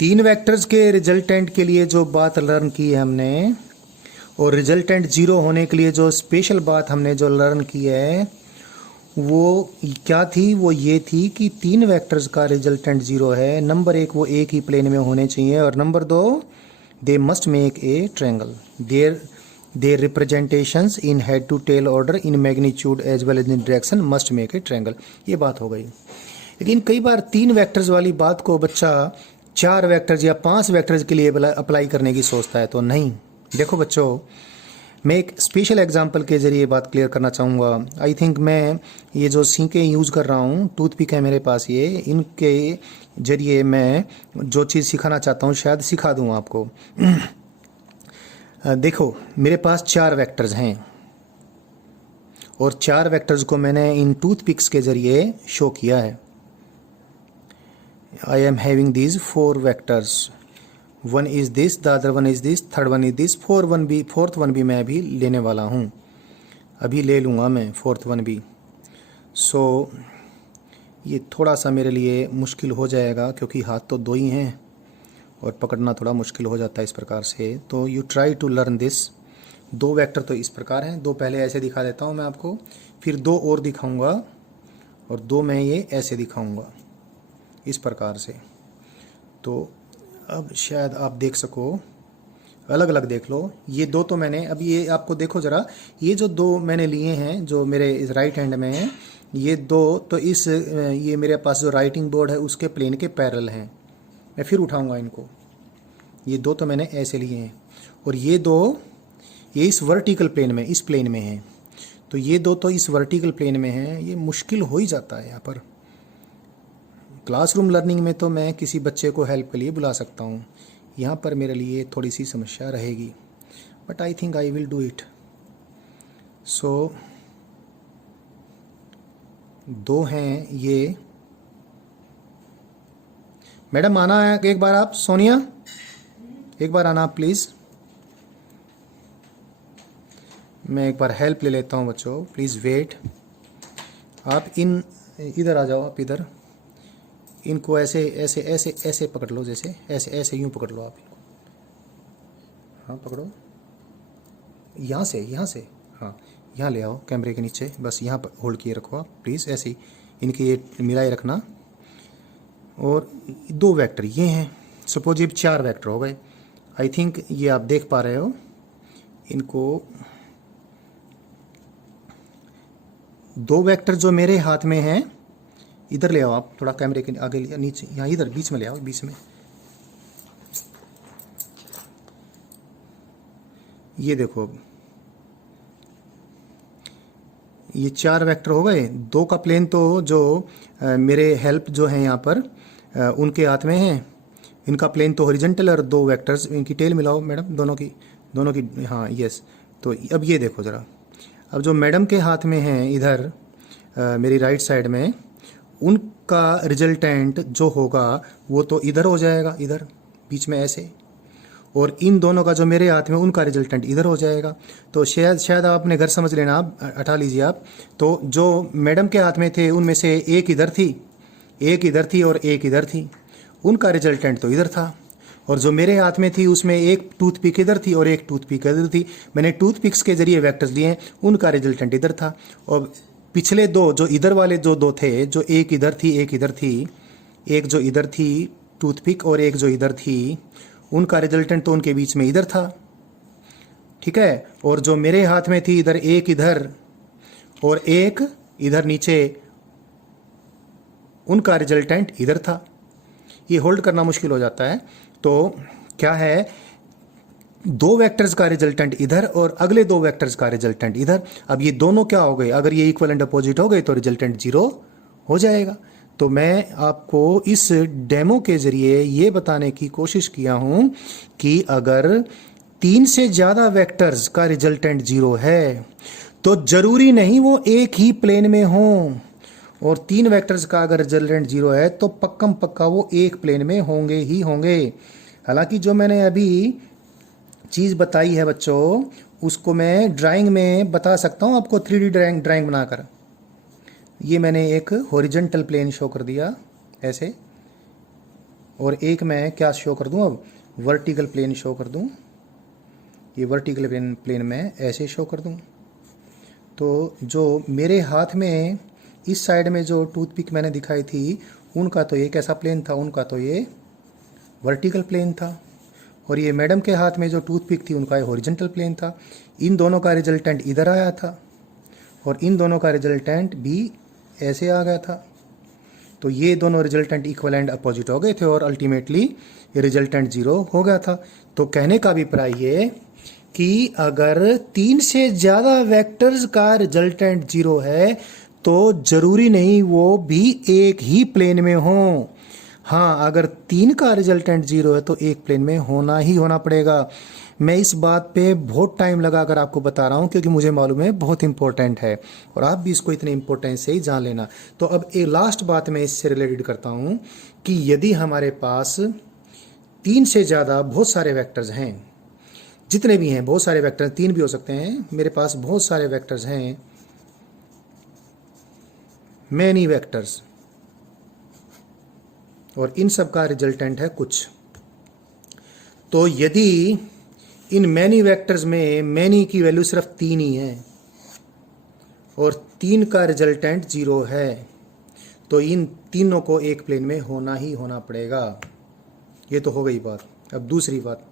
तीन वेक्टर्स के रिजल्टेंट के लिए जो बात लर्न की है हमने, और रिजल्टेंट जीरो होने के लिए जो स्पेशल बात हमने जो लर्न की है वो क्या थी? वो ये थी कि तीन वेक्टर्स का रिजल्टेंट जीरो है। नंबर एक, वो एक ही प्लेन में होने चाहिए, और नंबर दो, they must make a triangle. Their representations in head to tail order in magnitude as well as in direction must make a triangle. ये बात हो गई। लेकिन कई बार तीन वेक्टर्स वाली बात को बच्चा चार वेक्टर्स या पांच वेक्टर्स के लिए अप्लाई करने की सोचता है, तो नहीं। देखो बच्चों, मैं एक स्पेशल एग्जांपल के जरिए बात क्लियर करना चाहूँगा। आई थिंक मैं ये जो सीखें यूज़ कर रहा हूँ, टूथपिक है मेरे पास, ये इनके जरिए मैं जो चीज़ सिखाना चाहता हूँ शायद सिखा दूँ आपको। देखो, मेरे पास चार वेक्टर्स हैं और चार वेक्टर्स को मैंने इन टूथपिक्स के जरिए शो किया है। I am having these four vectors, one is this, the other one is this, third one is this, fourth one भी मैं अभी लेने वाला हूँ, अभी ले लूँगा मैं फोर्थ वन भी। सो ये थोड़ा सा मेरे लिए मुश्किल हो जाएगा क्योंकि हाथ तो दो ही हैं और पकड़ना थोड़ा मुश्किल हो जाता है इस प्रकार से। तो you try to learn this. दो वेक्टर तो इस प्रकार हैं, दो पहले ऐसे दिखा देता हूँ मैं आपको, फिर दो और दिखाऊँगा और दो मैं ये ऐसे दिखाऊँगा इस प्रकार से। तो अब शायद आप देख सको, अलग अलग देख लो। ये दो तो मैंने अभी, ये आपको देखो ज़रा, ये जो दो मैंने लिए हैं जो मेरे इस राइट हैंड में हैं, ये दो तो इस ये मेरे पास जो राइटिंग बोर्ड है उसके प्लेन के पैरेलल हैं। मैं फिर उठाऊंगा इनको। ये दो तो मैंने ऐसे लिए हैं और ये दो ये इस वर्टिकल प्लेन में, इस प्लेन में हैं। तो ये दो तो इस वर्टिकल प्लेन में हैं। ये मुश्किल हो ही जाता है यहाँ पर। क्लासरूम लर्निंग में तो मैं किसी बच्चे को हेल्प के लिए बुला सकता हूँ, यहाँ पर मेरे लिए थोड़ी सी समस्या रहेगी, but I think I will do it. So दो हैं ये। मैडम आना है एक बार, आप सोनिया एक बार आना प्लीज़। मैं एक बार हेल्प ले लेता हूँ बच्चों, प्लीज़ वेट। आप इन इधर आ जाओ, आप इधर। इनको ऐसे ऐसे ऐसे ऐसे पकड़ लो, जैसे ऐसे ऐसे यूं पकड़ लो आप इनको। हाँ पकड़ो, यहाँ से हाँ, यहाँ ले आओ कैमरे के नीचे, बस यहाँ पर होल्ड किए रखो आप प्लीज़, ऐसे ही इनके ये मिलाए रखना। और दो वेक्टर ये हैं, सपोज ये चार वेक्टर हो गए। आई थिंक ये आप देख पा रहे हो इनको। दो वेक्टर जो मेरे हाथ में हैं, इधर ले आओ आप, थोड़ा कैमरे के आगे लिया, नीचे, यहाँ इधर बीच में ले आओ, बीच में। ये देखो, अब ये चार वेक्टर हो गए। दो का प्लेन तो जो मेरे हेल्प जो हैं यहाँ पर उनके हाथ में है, इनका प्लेन तो हॉरिजॉन्टल, और दो वेक्टर्स, इनकी टेल मिलाओ मैडम, दोनों की हाँ यस। तो अब ये देखो ज़रा, अब जो मैडम के हाथ में है इधर मेरी राइट साइड में, उनका रिजल्टेंट जो होगा वो तो इधर हो जाएगा, इधर बीच में ऐसे। और इन दोनों का जो मेरे हाथ में, उनका रिजल्टेंट इधर हो जाएगा। तो शायद आप अपने घर समझ लेना, आप हटा लीजिए आप। तो जो मैडम के हाथ में थे उनमें से एक इधर थी, एक इधर थी और एक इधर थी, उनका रिजल्टेंट तो इधर था। और जो मेरे हाथ में थी उसमें एक टूथपिक इधर थी और एक टूथपिक इधर थी। मैंने टूथपिक्स के जरिए वेक्टर्स लिए हैं, उनका रिजल्टेंट इधर था। और पिछले दो जो इधर वाले जो दो थे, जो एक इधर थी एक इधर थी, एक जो इधर थी टूथपिक और एक जो इधर थी, उनका रिजल्टेंट तो उनके बीच में इधर था, ठीक है। और जो मेरे हाथ में थी इधर, एक इधर और एक इधर नीचे, उनका रिजल्टेंट इधर था। ये होल्ड करना मुश्किल हो जाता है। तो क्या है, दो वेक्टर्स का रिजल्टेंट इधर और अगले दो वेक्टर्स का रिजल्टेंट इधर। अब ये दोनों क्या हो गए, अगर ये इक्वल एंड अपोजिट हो गए तो रिजल्टेंट जीरो हो जाएगा। तो मैं आपको इस डेमो के जरिए ये बताने की कोशिश किया हूं कि अगर तीन से ज़्यादा वेक्टर्स का रिजल्टेंट जीरो है तो जरूरी नहीं वो एक ही प्लेन में हों, और तीन वेक्टर्स का अगर रिजल्टेंट जीरो है तो पक्कम पक्का वो एक प्लेन में होंगे ही होंगे। हालांकि जो मैंने अभी चीज़ बताई है बच्चों, उसको मैं ड्राइंग में बता सकता हूँ आपको, 3D ड्राइंग बनाकर। ये मैंने एक हॉरिजॉन्टल प्लेन शो कर दिया ऐसे, और एक मैं क्या शो कर दूं, अब वर्टिकल प्लेन शो कर दूं। ये वर्टिकल प्लेन में ऐसे शो कर दूं। तो जो मेरे हाथ में इस साइड में जो टूथपिक मैंने दिखाई थी, उनका तो ये कैसा प्लेन था, उनका तो ये वर्टिकल प्लेन था। और ये मैडम के हाथ में जो टूथपिक थी, उनका ये हॉरिजॉन्टल प्लेन था। इन दोनों का रिजल्टेंट इधर आया था और इन दोनों का रिजल्टेंट भी ऐसे आ गया था। तो ये दोनों रिजल्टेंट इक्वल एंड अपोजिट हो गए थे और अल्टीमेटली ये रिजल्टेंट 0 हो गया था। तो कहने का अभिप्राय ये कि अगर 3 से ज़्यादा वेक्टर्स का रिजल्टेंट 0 है तो जरूरी नहीं वो भी एक ही प्लेन में हो। हाँ, अगर 3 का रिजल्टेंट 0 है तो एक प्लेन में होना ही होना पड़ेगा। मैं इस बात पे बहुत टाइम लगा कर आपको बता रहा हूँ क्योंकि मुझे मालूम है बहुत इंपॉर्टेंट है और आप भी इसको इतने इंपॉर्टेंस से ही जान लेना। तो अब एक लास्ट बात मैं इससे रिलेटेड करता हूँ कि यदि हमारे पास 3 से ज़्यादा बहुत सारे वेक्टर्स हैं, जितने भी हैं बहुत सारे वेक्टर्स, 3 भी हो सकते हैं, मेरे पास बहुत सारे वेक्टर्स हैं, मैनी वेक्टर्स, और इन सब का रिजल्टेंट है कुछ। तो यदि इन मैनी वेक्टर्स में मैनी की वैल्यू सिर्फ 3 ही है और 3 का रिजल्टेंट 0 है तो इन तीनों को एक प्लेन में होना ही होना पड़ेगा। ये तो हो गई बात। अब दूसरी बात,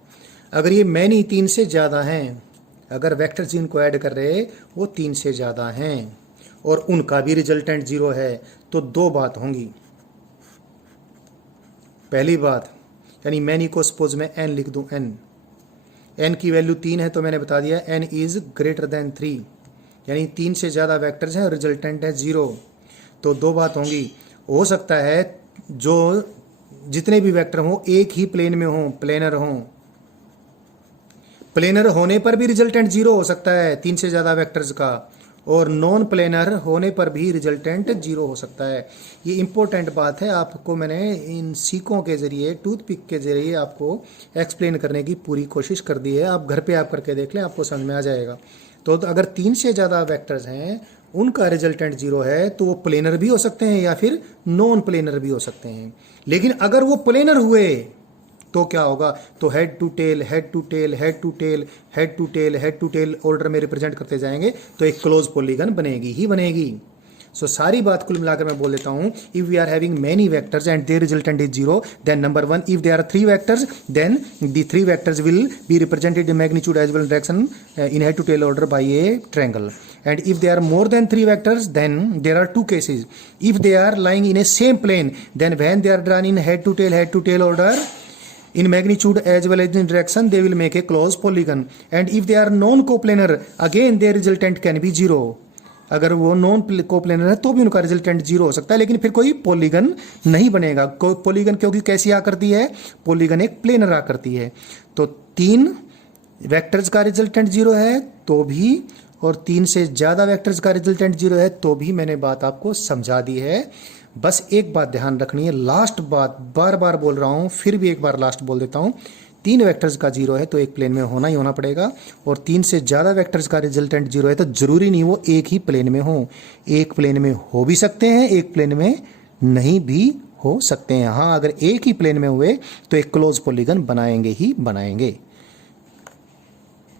अगर ये मैनी 3 से ज़्यादा हैं, अगर वेक्टर्स जिनको ऐड कर रहे वो 3 से ज़्यादा हैं और उनका भी रिजल्टेंट 0 है तो 2 बात होंगी। पहली बात, यानी मैनी को सपोज मैं n लिख दूं, n की वैल्यू 3 है तो मैंने बता दिया n इज ग्रेटर देन 3, यानी 3 से ज़्यादा वेक्टर्स हैं और रिजल्टेंट है 0। तो 2 बात होंगी, हो सकता है जो जितने भी वेक्टर हों एक ही प्लेन में हों, प्लेनर हों। प्लेनर होने पर भी रिजल्टेंट 0 हो सकता है 3 से ज़्यादा वेक्टर्स का, और नॉन प्लेनर होने पर भी रिजल्टेंट 0 हो सकता है। ये इंपॉर्टेंट बात है, आपको मैंने इन सीकों के ज़रिए, टूथपिक के ज़रिए आपको एक्सप्लेन करने की पूरी कोशिश कर दी है। आप घर पे आप करके देख लें, आपको समझ में आ जाएगा। तो अगर 3 से ज़्यादा वेक्टर्स हैं, उनका रिजल्टेंट 0 है तो वो प्लेनर भी हो सकते हैं या फिर नॉन प्लेनर भी हो सकते हैं। लेकिन अगर वो प्लेनर हुए तो क्या होगा, तो head to tail, head to tail, head to tail, head to tail, head to tail order में रिप्रेजेंट करते जाएंगे तो एक क्लोज पॉलीगन बनेगी ही बनेगी। सो सारी बात कुल मिलाकर मैं बोल देता हूं, if we are having many vectors and their resultant is 0, then number 1, if there are 3 vectors then the 3 vectors will be represented in magnitude as well direction in head to tail order by a triangle. And if there are more than 3 vectors, then there are 2 cases. If they are lying in a same plane, then when they are drawn in head to tail order in magnitude as well as in direction, they will make a closed polygon. And if they are non coplanar, again their resultant can be 0. अगर वो non coplanar है तो भी उनका resultant 0 हो सकता है, लेकिन फिर कोई पॉलीगन नहीं बनेगा। पॉलीगन क्योंकि कैसी आकृति है, पॉलीगन एक प्लेनर आकृति है। तो 3 वेक्टर्स का रिजल्टेंट 0 है तो भी, और 3 से ज़्यादा वेक्टर्स का रिजल्टेंट 0 है तो भी मैंने बात आपको समझा दी है। बस एक बात ध्यान रखनी है, लास्ट बात बार बार बोल रहा हूँ, फिर भी एक बार लास्ट बोल देता हूँ, 3 वेक्टर्स का 0 है तो एक प्लेन में होना ही होना पड़ेगा, और 3 से ज़्यादा वेक्टर्स का रिजल्टेंट 0 है तो जरूरी नहीं वो एक ही प्लेन में हो। एक प्लेन में हो भी सकते हैं, एक प्लेन में नहीं भी हो सकते हैं। हाँ, अगर एक ही प्लेन में हुए तो एक क्लोज पॉलीगन बनाएंगे ही बनाएंगे।